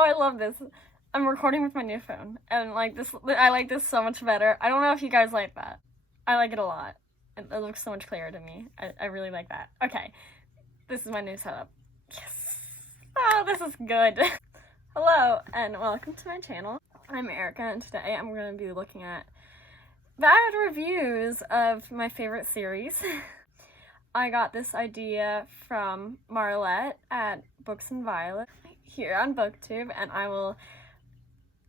Oh, I love this. I'm recording with my new phone, and like this, I like this so much better. I don't know if you guys like that. I like it a lot. It looks so much clearer to me. I really like that. Okay, this is my new setup. Yes. Oh, this is good. Hello, and welcome to my channel. I'm Erica, and today I'm going to be looking at bad reviews of my favorite series. I got this idea from Marlete at Books and Violet here on BookTube, and I will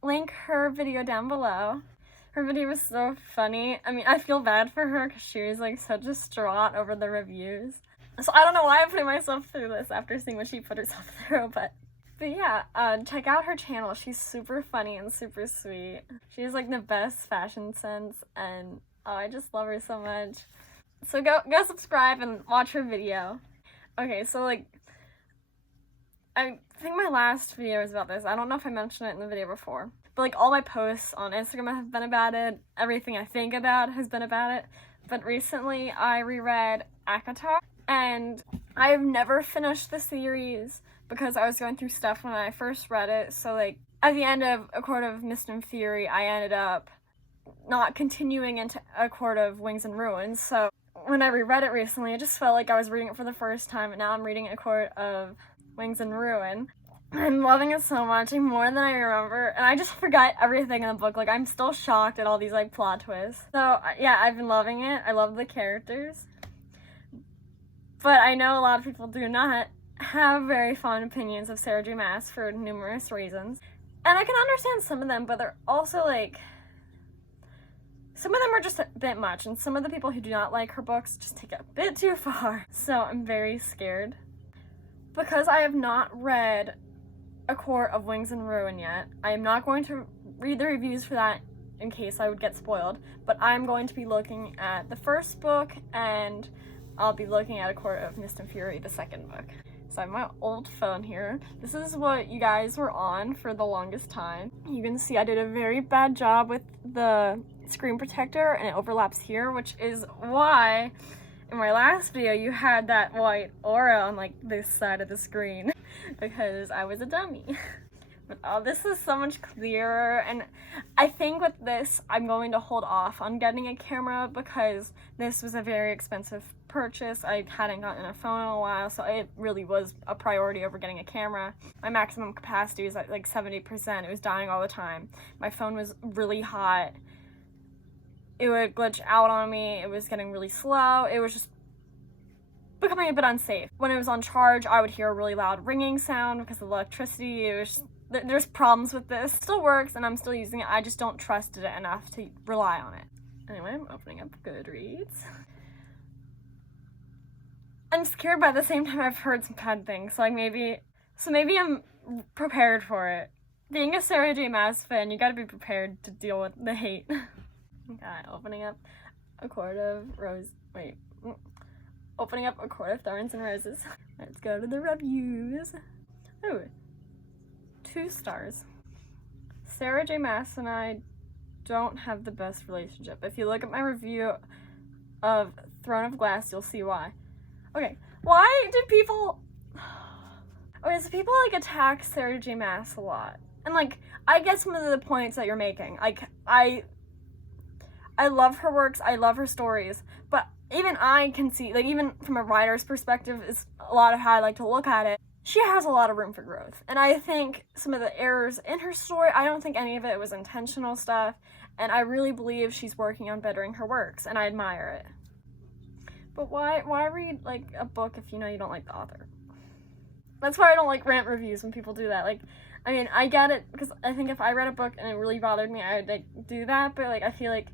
link her video down below. Her video was so funny. I mean, I feel bad for her because she was like so distraught over the reviews. So I don't know why I'm putting myself through this after seeing what she put herself through, but yeah, check out her channel. She's super funny and super sweet. She has like the best fashion sense, and oh, I just love her so much. So go subscribe and watch her video. Okay, so like, I think my last video was about this. I don't know if I mentioned it in the video before, but like all my posts on Instagram have been about it. Everything I think about has been about it. But recently I reread ACOTAR, and I've never finished the series because I was going through stuff when I first read it. So like at the end of A Court of Mist and Fury, I ended up not continuing into A Court of Wings and Ruins. So when I reread it recently, it just felt like I was reading it for the first time, and now I'm reading A Court of Wings and Ruin. I'm loving it so much, like more than I remember, and I just forgot everything in the book. Like, I'm still shocked at all these like plot twists. So yeah, I've been loving it. I love the characters, but I know a lot of people do not have very fond opinions of Sarah J. Maas for numerous reasons, and I can understand some of them, but they're also like, some of them are just a bit much, and some of the people who do not like her books just take it a bit too far. So I'm very scared. Because I have not read A Court of Wings and Ruin yet, I am not going to read the reviews for that in case I would get spoiled, but I'm going to be looking at the first book, and I'll be looking at A Court of Mist and Fury, the second book. So I have my old phone here. This is what you guys were on for the longest time. You can see I did a very bad job with the screen protector, and it overlaps here, which is why in my last video you had that white aura on like this side of the screen because I was a dummy. But oh, this is so much clearer, and I think with this I'm going to hold off on getting a camera because this was a very expensive purchase. I hadn't gotten a phone in a while, so it really was a priority over getting a camera. My maximum capacity was at like 70%. It was dying all the time. My phone was really hot. It would glitch out on me. It was getting really slow. It was just becoming a bit unsafe. When it was on charge, I would hear a really loud ringing sound because of electricity. It was just, there's problems with this. It still works, and I'm still using it. I just don't trust it enough to rely on it. Anyway, I'm opening up Goodreads. I'm scared, but at the same time I've heard some bad things. So like maybe I'm prepared for it. Being a Sarah J. Maas fan, you gotta be prepared to deal with the hate. Okay, opening up A Court of Opening up A Court of Thorns and Roses. Let's go to the reviews. Ooh, 2 stars. Sarah J. Maas and I don't have the best relationship. If you look at my review of Throne of Glass, you'll see why. Okay, why do people... Okay, so people like attack Sarah J. Maas a lot. And like, I get some of the points that you're making. Like, I love her works, I love her stories, but even I can see, like, even from a writer's perspective is a lot of how I like to look at it. She has a lot of room for growth, and I think some of the errors in her story, I don't think any of it was intentional stuff, and I really believe she's working on bettering her works, and I admire it. But why read, like, a book if you know you don't like the author? That's why I don't like rant reviews when people do that. Like, I mean, I get it, because I think if I read a book and it really bothered me, I would, like, do that, but, like, I feel like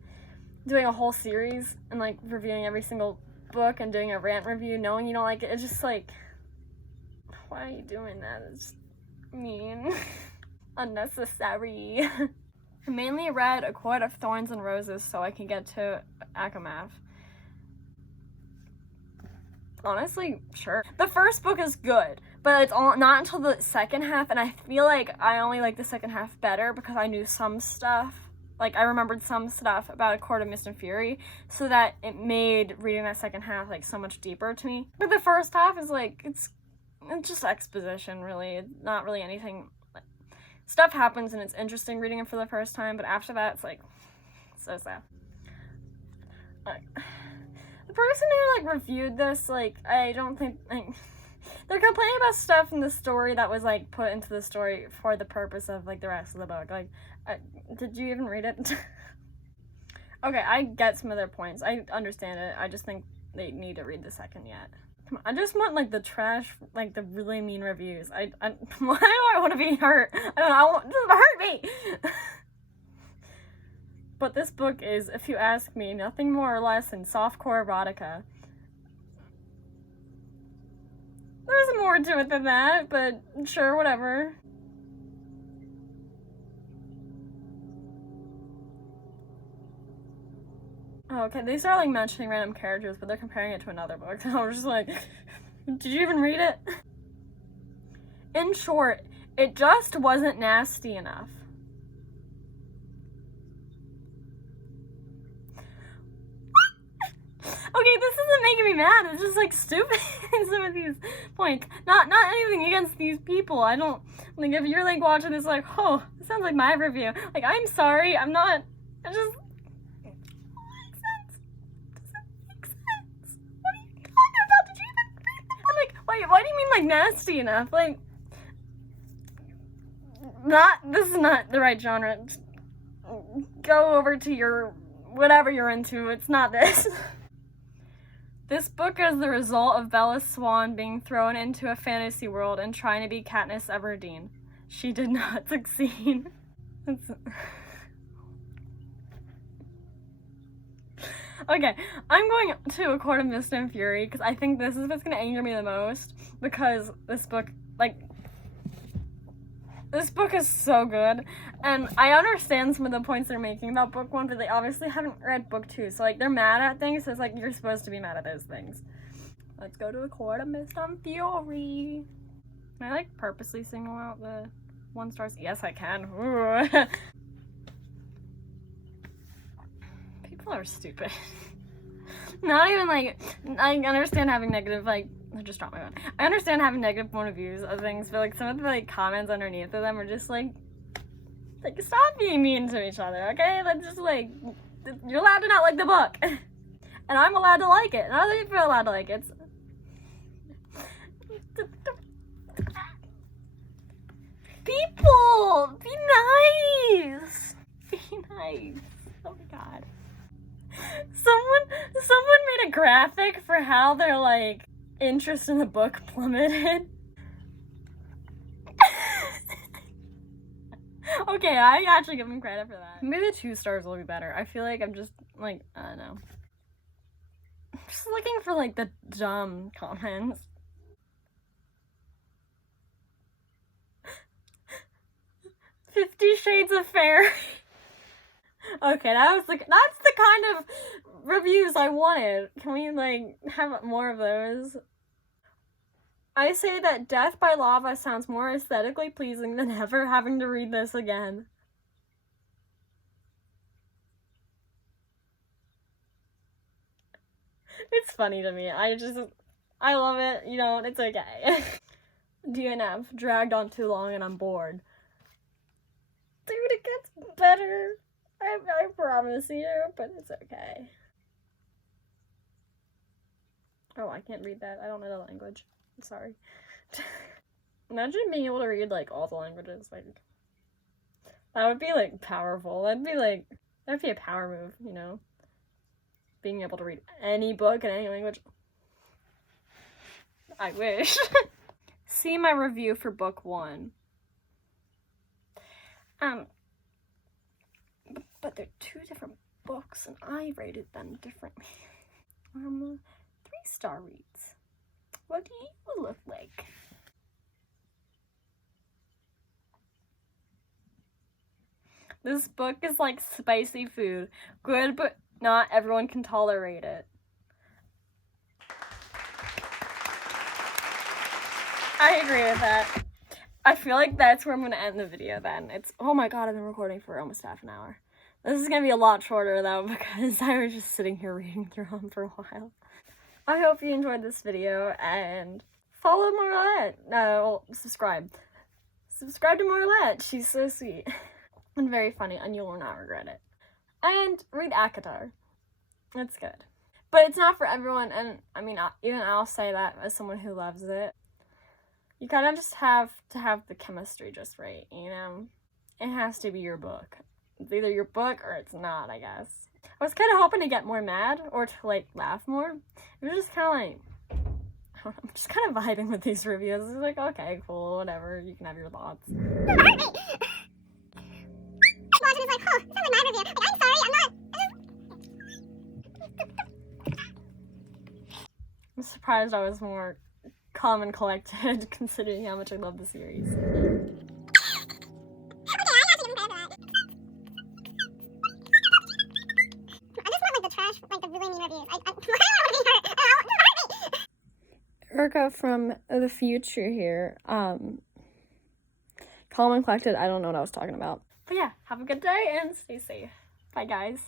doing a whole series and like reviewing every single book and doing a rant review knowing you don't like it, it's just like, why are you doing that? It's mean. Unnecessary. I mainly read A Court of Thorns and Roses so I can get to ACOMAF. Honestly, sure. The first book is good, but it's not until the second half, and I feel like I only like the second half better because I knew some stuff. Like, I remembered some stuff about A Court of Mist and Fury, so that it made reading that second half, like, so much deeper to me. But the first half is, like, it's just exposition, really. It's not really anything, like, stuff happens and it's interesting reading it for the first time, but after that, it's like, so sad. The person who, like, reviewed this, like, I don't think, like, they're complaining about stuff in the story that was, like, put into the story for the purpose of, like, the rest of the book. Like, did you even read it? Okay, I get some of their points. I understand it. I just think they need to read the second yet. Come on, I just want, like, the trash, like, the really mean reviews. Why do I want to be hurt? I don't know, this is hurt me! But this book is, if you ask me, nothing more or less than softcore erotica. There's more to it than that, but sure, whatever. Oh, okay, they start, like, mentioning random characters, but they're comparing it to another book. I was just like, did you even read it? In short, it just wasn't nasty enough. Okay, this isn't making me mad. It's just, like, stupid. Some of these points. Not anything against these people. I don't, like, if you're, like, watching this, like, oh, this sounds like my review. Like, I'm sorry. I'm not, I just, it makes sense. Does it make sense? What are you talking about? Did you even read that? I'm like, wait, why do you mean, like, nasty enough? Like, this is not the right genre. Just go over to your, whatever you're into. It's not this. This book is the result of Bella Swan being thrown into a fantasy world and trying to be Katniss Everdeen. She did not succeed. Okay, I'm going to A Court of Mist and Fury because I think this is what's going to anger me the most, because this book, like, this book is so good, and I understand some of the points they're making about book 1, but they obviously haven't read book 2, so, like, they're mad at things, so it's like, you're supposed to be mad at those things. Let's go to A Court of Mist and Fury. Can I, like, purposely single out the 1 stars? Yes, I can. Ooh. People are stupid. Not even, like, I understand having negative, like, I just dropped my phone. I understand having negative point of views of things, but, like, some of the, like, comments underneath of them are just, like, stop being mean to each other, okay? Let's just, like, you're allowed to not like the book. And I'm allowed to like it. And other people are allowed to like it. People! Be nice! Be nice. Oh my god. Someone made a graphic for how their, like, interest in the book plummeted. Okay, I actually give them credit for that. Maybe the 2 stars will be better. I feel like I'm just, like, I don't know. I'm just looking for, like, the dumb comments. $50 Shades of Fair. Okay, that's the kind of reviews I wanted. Can we, like, have more of those? I say that Death by Lava sounds more aesthetically pleasing than ever having to read this again. It's funny to me. I love it. You know, it's okay. DNF, dragged on too long and I'm bored. Dude, it gets better. I promise you, but it's okay. Oh, I can't read that. I don't know the language. I'm sorry. Imagine being able to read, like, all the languages. Like, that would be, like, powerful. That'd be a power move, you know? Being able to read any book in any language. I wish. See my review for book 1. But they're 2 different books, and I rated them differently. 3-star reads. What do you look like? This book is like spicy food. Good, but not everyone can tolerate it. I agree with that. I feel like that's where I'm going to end the video then. Oh my god, I've been recording for almost half an hour. This is going to be a lot shorter though, because I was just sitting here reading through them for a while. I hope you enjoyed this video, and follow Marlete. Well, subscribe. subscribe to Marlete. She's so sweet and very funny, and you will not regret it. And read Akatar. It's good. But it's not for everyone, and I mean, even I'll say that as someone who loves it. You kind of just have to have the chemistry just right, you know? It has to be your book. It's either your book or it's not, I guess. I was kind of hoping to get more mad or to, like, laugh more. It was just kind of like, I'm just kind of vibing with these reviews. It's like, okay, cool, whatever. You can have your thoughts. I'm surprised I was more calm and collected considering how much I love the series. Erica from the future here. Calm and collected, I don't know what I was talking about. But yeah, have a good day and stay safe. Bye, guys.